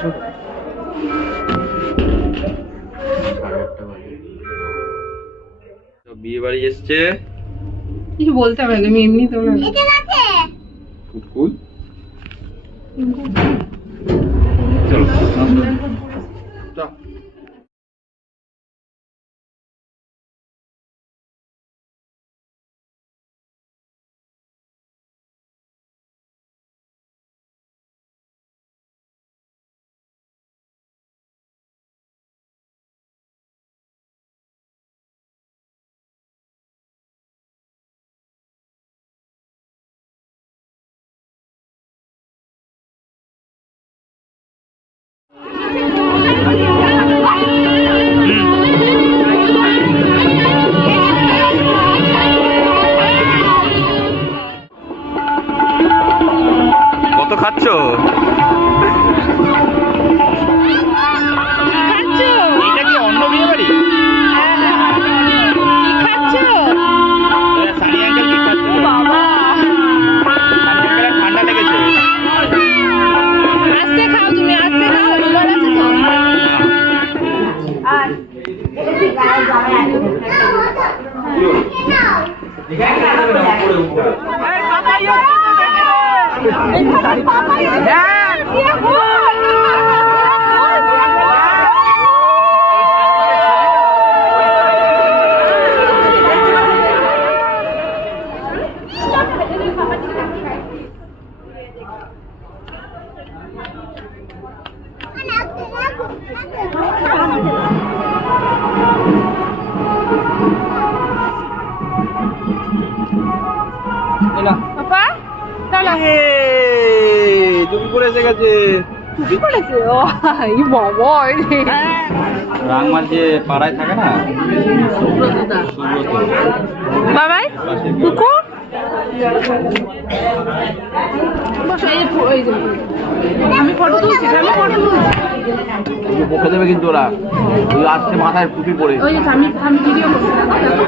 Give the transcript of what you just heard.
আসো। বিয়ে বাড়ি এসছে। কিছু বলতে হবে না আমি এমনি তোমরা কুটকুল চলো। কত খাচ্ছ? এটা কি অন্য বিয়ে বাড়ি সানি আঙ্কেল কি করে এসে গেছে। করেছে ও এই বাবা রে। রাংমার যে পাড়ায় থাকে না? বাবাই কুকু আমি ফটো তুলছি আমি ফটো তুলছি। বকে দেবে কিন্তু ওরা। আসছে মাথায় টুপি পরে। আমি ভিডিও করছি।